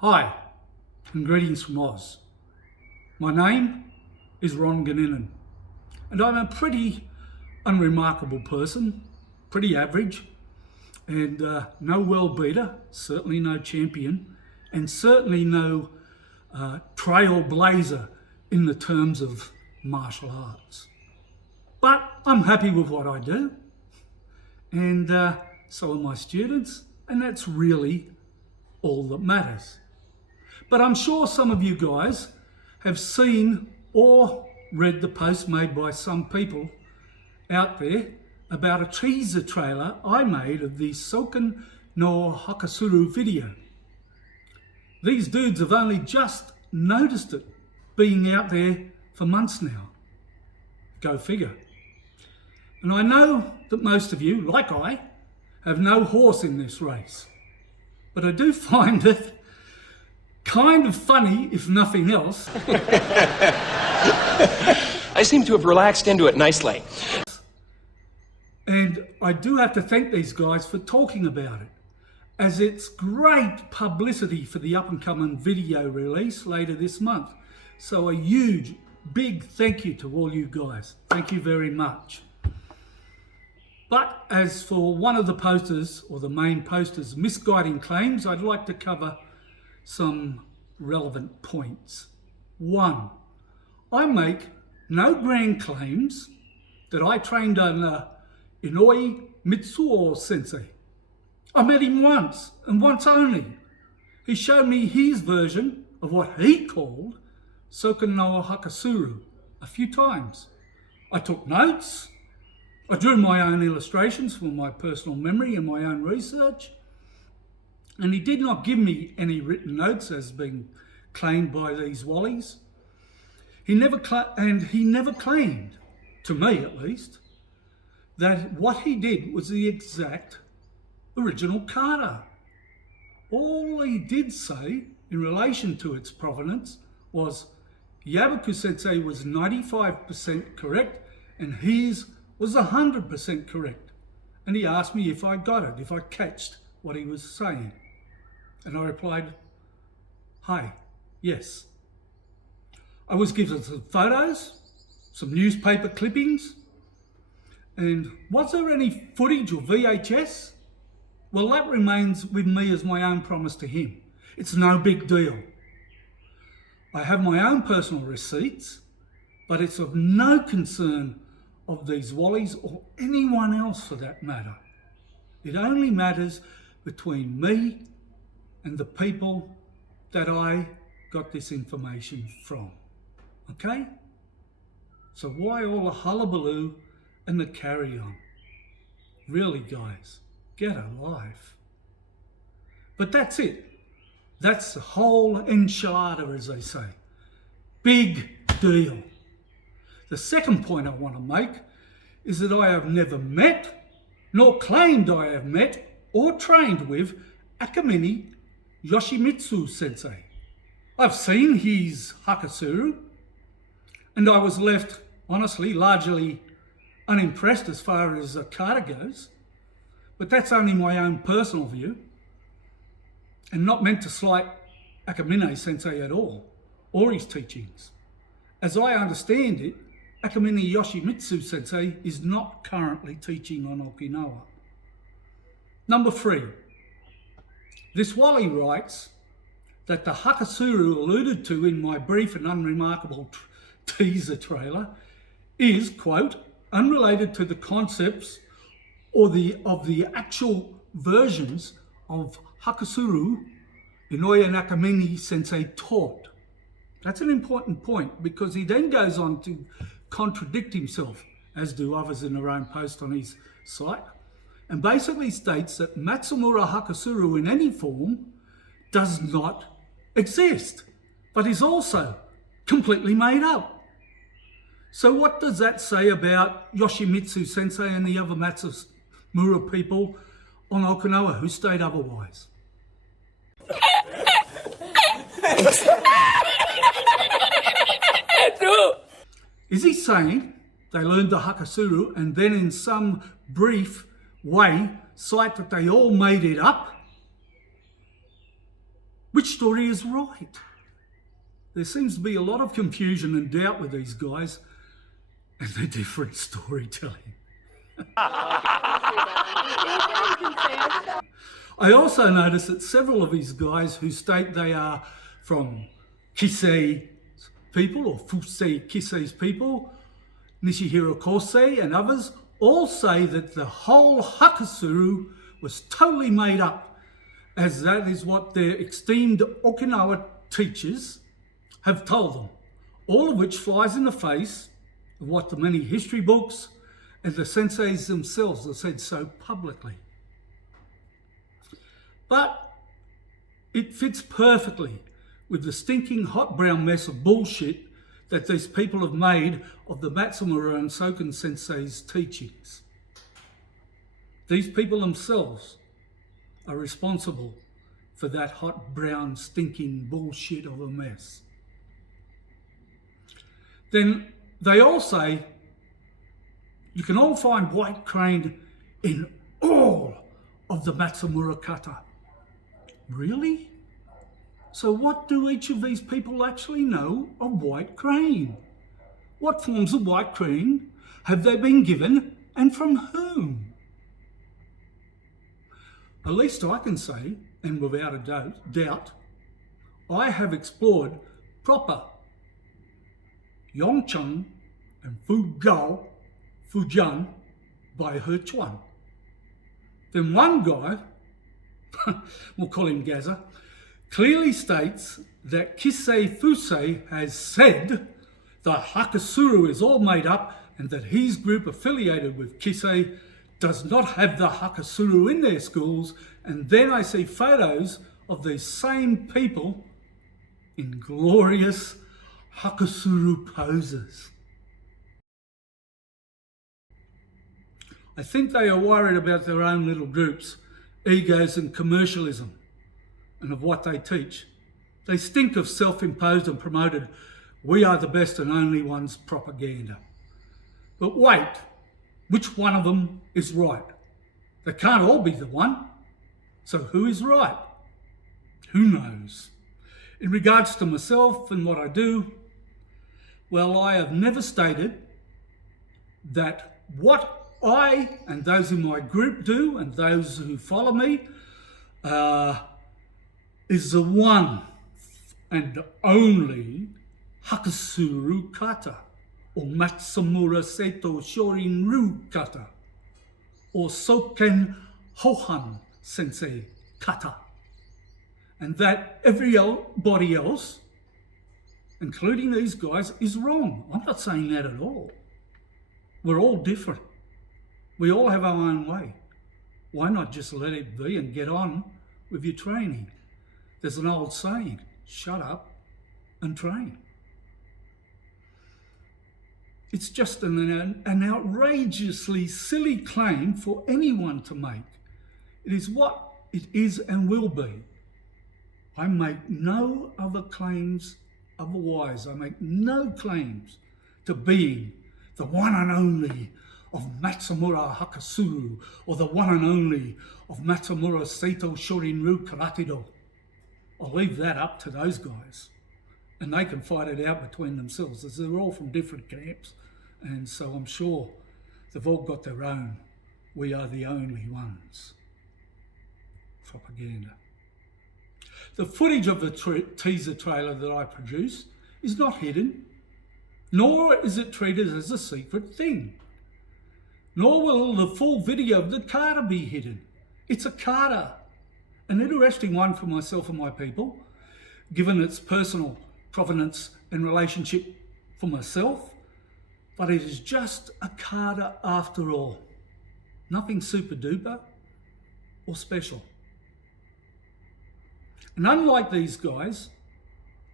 Hi, and greetings from Oz. My name is Ron Ganninan, and I'm a pretty unremarkable person, pretty average, and no world beater, certainly no champion, and certainly no trailblazer in the terms of martial arts. But I'm happy with what I do, and so are my students, and that's really all that matters. But I'm sure some of you guys have seen or read the post made by some people out there about a teaser trailer I made of the Shorin no Hakutsuru video. These dudes have only just noticed it being out there for months now. Go figure. And I know that most of you, like I, have no horse in this race. But I do find it kind of funny, if nothing else. I seem to have relaxed into it nicely. And I do have to thank these guys for talking about it, as it's great publicity for the up-and-coming video release later this month. So a huge, big thank you to all you guys. Thank you very much. But as for one of the posters, or the main poster's misguiding claims, I'd like to cover some relevant points. 1. I make no grand claims that I trained under Inoue Matsumura sensei. I met him once, and once only. He showed me his version of what he called Shorin no Hakutsuru a few times. I took notes. I drew my own illustrations from my personal memory and my own research. And he did not give me any written notes as being claimed by these Wallies. He never claimed, to me at least, that what he did was the exact original kata. All he did say in relation to its provenance was Yabuku sensei was 95% correct and his was 100% correct. And he asked me if I got it, if I catched what he was saying. And I replied, hi, yes. I was given some photos, some newspaper clippings, and was there any footage or VHS? Well, that remains with me as my own promise to him. It's no big deal. I have my own personal receipts, but it's of no concern of these Wallies or anyone else for that matter. It only matters between me and the people that I got this information from. Okay? So why all the hullabaloo and the carry on? Really, guys, get a life. But that's it. That's the whole enchilada, as they say. Big deal. The second point I want to make is that I have never met, nor claimed I have met or trained with Akamine Yoshimitsu sensei. I've seen his Hakutsuru, and I was left, honestly, largely unimpressed as far as kata goes. But that's only my own personal view, and not meant to slight Akamine sensei at all, or his teachings. As I understand it, Akamine Yoshimitsu sensei is not currently teaching on Okinawa. Number 3. This Wally writes that the Hakutsuru alluded to in my brief and unremarkable teaser trailer is, quote, unrelated to the concepts or of the actual versions of Hakutsuru Inoue and Akamine sensei taught. That's an important point, because he then goes on to contradict himself, as do others in their own post on his site, and basically states that Matsumura Hakutsuru in any form does not exist, but is also completely made up. So what does that say about Yoshimitsu sensei and the other Matsumura people on Okinawa who state otherwise? Is he saying they learned the Hakutsuru and then in some brief way cite that they all made it up? Which story is right? There seems to be a lot of confusion and doubt with these guys and their different storytelling. I also notice that several of these guys who state they are from Kisei's people or Fusei Kisei's people, Nishihiro Kosei and others, all say that the whole Hakutsuru was totally made up, as that is what their esteemed Okinawa teachers have told them, all of which flies in the face of what the many history books and the senseis themselves have said so publicly. But it fits perfectly with the stinking hot brown mess of bullshit that these people have made of the Matsumura and Soken sensei's teachings. These people themselves are responsible for that hot brown stinking bullshit of a mess. Then they all say you can all find white crane in all of the Matsumura kata. Really? So what do each of these people actually know of white crane? What forms of white crane have they been given and from whom? At least I can say, and without a doubt, I have explored proper Yongcheng and Fujian by Hechuan. Then one guy, we'll call him Gaza, clearly states that Kisei Fusei has said the Hakutsuru is all made up and that his group affiliated with Kisei does not have the Hakutsuru in their schools, and then I see photos of these same people in glorious Hakutsuru poses. I think they are worried about their own little groups, egos and commercialism, and of what they teach. They stink of self-imposed and promoted, we are the best and only ones propaganda. But wait, which one of them is right? They can't all be the one. So who is right? Who knows? In regards to myself and what I do, well, I have never stated that what I and those in my group do and those who follow me is the one and only Hakutsuru kata, or Matsumura Seito Shorin kata, or Soken Hohan sensei kata, and that everybody else, including these guys, is wrong. I'm not saying that at all. We're all different. We all have our own way. Why not just let it be and get on with your training? There's an old saying, shut up and train. It's just an outrageously silly claim for anyone to make. It is what it is and will be. I make no other claims otherwise. I make no claims to being the one and only of Matsumura Hakutsuru or the one and only of Matsumura Seito Shorin Karatedo. I'll leave that up to those guys, and they can fight it out between themselves, as they're all from different camps, and so I'm sure they've all got their own "we are the only ones" propaganda. The footage of the teaser trailer that I produced is not hidden, nor is it treated as a secret thing, nor will the full video of the kata be hidden. It's a kata, an interesting one for myself and my people, given its personal provenance and relationship for myself, but it is just a kata after all. Nothing super duper or special. And unlike these guys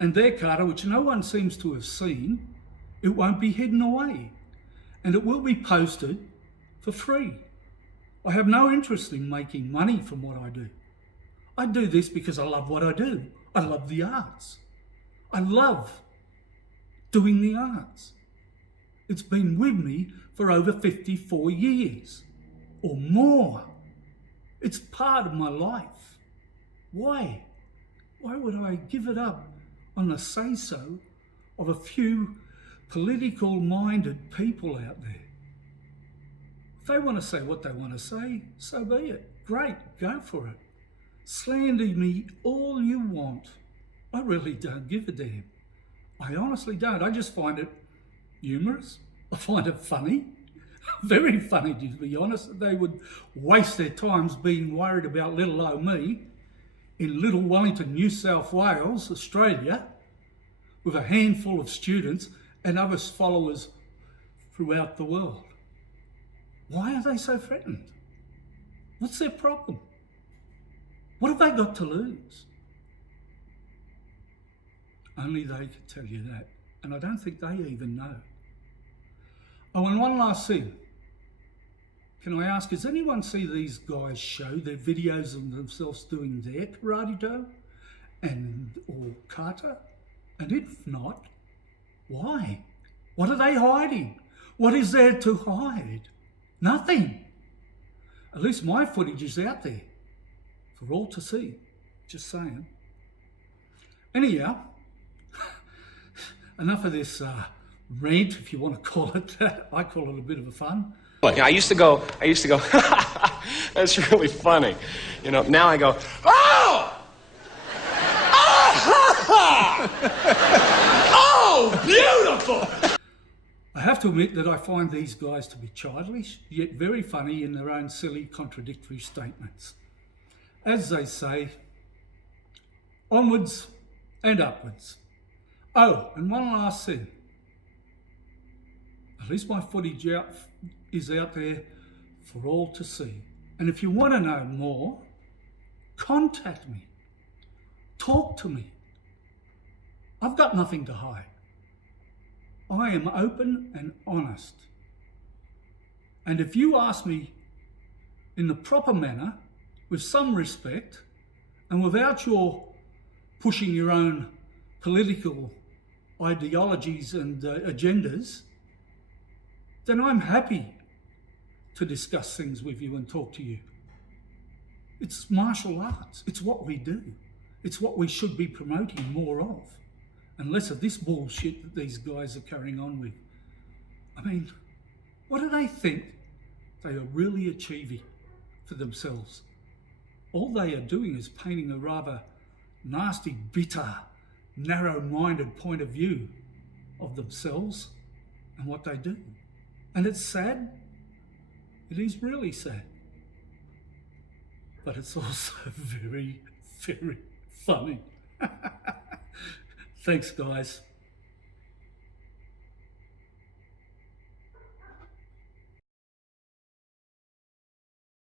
and their kata, which no one seems to have seen, it won't be hidden away, and it will be posted for free. I have no interest in making money from what I do. I do this because I love what I do. I love the arts. I love doing the arts. It's been with me for over 54 years or more. It's part of my life. Why? Why would I give it up on the say-so of a few political-minded people out there? If they want to say what they want to say, so be it. Great, go for it. Slander me all you want. I really don't give a damn. I honestly don't. I just find it humorous. I find it funny. Very funny, to be honest, that they would waste their times being worried about little old me in Little Wellington, New South Wales, Australia, with a handful of students and other followers throughout the world. Why are they so threatened? What's their problem? What have they got to lose? Only they can tell you that, and I don't think they even know. Oh, and one last thing. Can I ask, does anyone see these guys show their videos of themselves doing their karate-do or kata? And if not, why? What are they hiding? What is there to hide? Nothing. At least my footage is out there for all to see. Just saying. Anyhow, enough of this rant, if you want to call it that. I call it a bit of a fun. Look, I used to go, that's really funny. You know, now I go, oh! Oh, beautiful! I have to admit that I find these guys to be childish, yet very funny in their own silly, contradictory statements. As they say, onwards and upwards. Oh, and one last thing. At least my footage is out there for all to see. And if you want to know more, contact me. Talk to me. I've got nothing to hide. I am open and honest. And if you ask me in the proper manner, with some respect, and without your pushing your own political ideologies and agendas, then I'm happy to discuss things with you and talk to you. It's martial arts. It's what we do. It's what we should be promoting more of, and less of this bullshit that these guys are carrying on with. I mean, what do they think they are really achieving for themselves? All they are doing is painting a rather nasty, bitter, narrow-minded point of view of themselves and what they do. And it's sad. It is really sad. But it's also very, very funny. Thanks, guys.